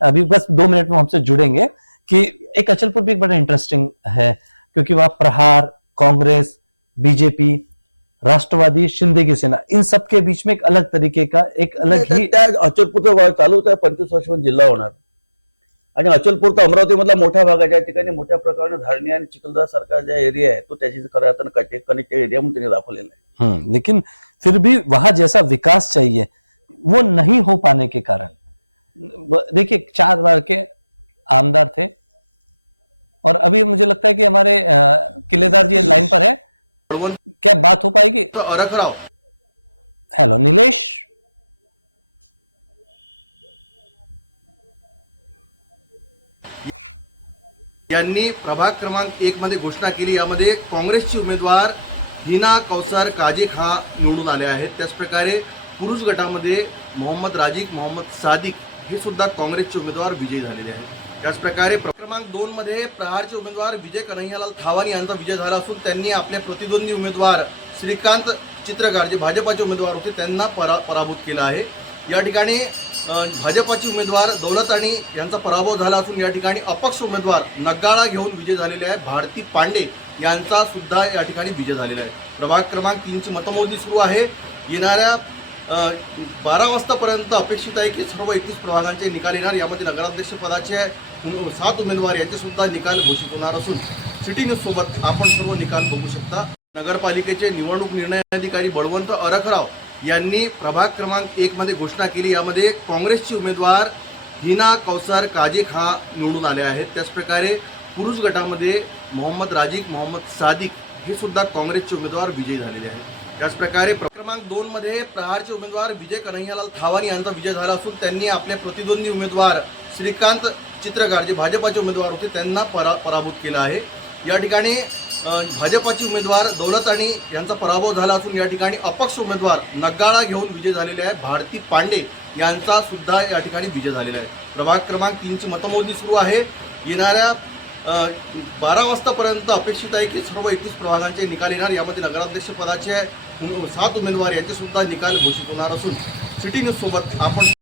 अभी बस 2 मिनट में हमसे जुड़ेंगे कि एक अचलपुर भी एक बड़ा इंटरेस्टिंग है, क्योंकि वहां प्रहार, कांग्रेस, बीजेपी, राष्ट्रवादी, शिंदे की सेना, इन सब के बीच में एक अलग तरीके का एक अलग ही अचलपूरचं चालूच आहे. 25 वर्षाहून जिल्हा होणार आणि अचलपूर तर अमरावती मधला मोठ्या भागाच्या ठिकाणी मोठ्या प्रकारे धारणी आणि चिखलदरा सारखा जो एरिया आहे तो त्याची खऱ्या अर्थानं कनेक्टेड एरिया म्हणून त्यांनी दाखवलेला आहे. लेकिन फिर भी वहां जैसा विकास चाहिए वो नहीं हो पाने के कारण, देखिए 4 बार के आमदार थे और अभी मुझे लगता है कि हमारे किलेदार जी लाइन पर है, क्या बात हो पाएगी? अरखराव, हेलो नीलेश, यांनी प्रभाग क्रमांक 1 मध्ये घोषणा केली. यामध्ये काँग्रेसचे उमेदवार हिना कौसार काजे खा निवडून आले आहेत. त्याचप्रकारे पुरुष गटामध्ये मोहम्मद राजिक, मोहम्मद सादिक हे सुद्धा काँग्रेसचे उमेदवार विजयी झालेले आहेत. त्याचप्रकारे क्रमांक 2 मध्ये प्रहारचे उमेदवार विजय कन्हैयालाल थावानी यांचा विजय झाला असून त्यांनी आपले प्रतिद्वंदी उमेदवार श्रीकांत चित्रकार जे भाजपाचे उमेदवार होते त्यांना पराभूत केला आहे. या ठिकाणी भाजपाचे उमेदवार दौलत आणि यांचा पराभव झाला असून या ठिकाणी अपक्ष उमेदवार नगाळा घेऊन विजय झालेले आहेत. भारती पांडे यांचा सुद्धा या ठिकाणी विजय झालेला आहे. प्रभाग क्रमांक 3 ची मतमोजणी सुरू आहे. येणाऱ्या 12 वाजतापर्यंत अपेक्षित आहे की सर्व 21 प्रभागांचे निकाल येणार. यामध्ये नगराध्यक्ष पदाचे 7 उमेदवार यांचे सुद्धा निकाल घोषित होणार असून सिटी न्यूज सोबत आपण सर्व निकाल बघू शकता. नगरपालिकेचे निवडणूक निर्णय अधिकारी बळवंत अरखराव यांनी प्रभाग क्रमांक 1 मध्ये घोषणा केली. यामध्ये काँग्रेसचे उमेदवार हिना कौसार काजे खा निवडून आले आहेत. त्याचप्रकारे पुरुष गटामध्ये मोहम्मद राजिक, मोहम्मद सादिक हे सुद्धा काँग्रेसचे उमेदवार विजयी झालेले आहेत. त्याचप्रकारे क्रमांक 2 मध्ये प्रहारचे उमेदवार विजय कन्हैयालाल थावानी यांचा विजय झाला असून त्यांनी आपले प्रतिद्वंदी उमेदवार श्रीकांत चित्रकार जे भाजपाचे उमेदवार होते त्यांना पराभूत केला आहे. या ठिकाणी भाजपाचे उमेदवार दौलत आणि यांचा पराभव झाला असून या ठिकाणी अपक्ष उमेदवार नगाळा घेऊन विजय झालेले आहेत. भारती पांडे यांचा सुद्धा या ठिकाणी विजय झालेला आहे. प्रभाग क्रमांक 3 ची मतमोजणी सुरू आहे. येणाऱ्या 12 वाजतापर्यंत अपेक्षित आहे की सर्व 21 प्रभागांचे निकाल येणार. यामध्ये नगराध्यक्ष पदाचे 7 उमेदवार यांचे सुद्धा निकाल घोषित होणार असून सिटी न्यूज सोबत आपण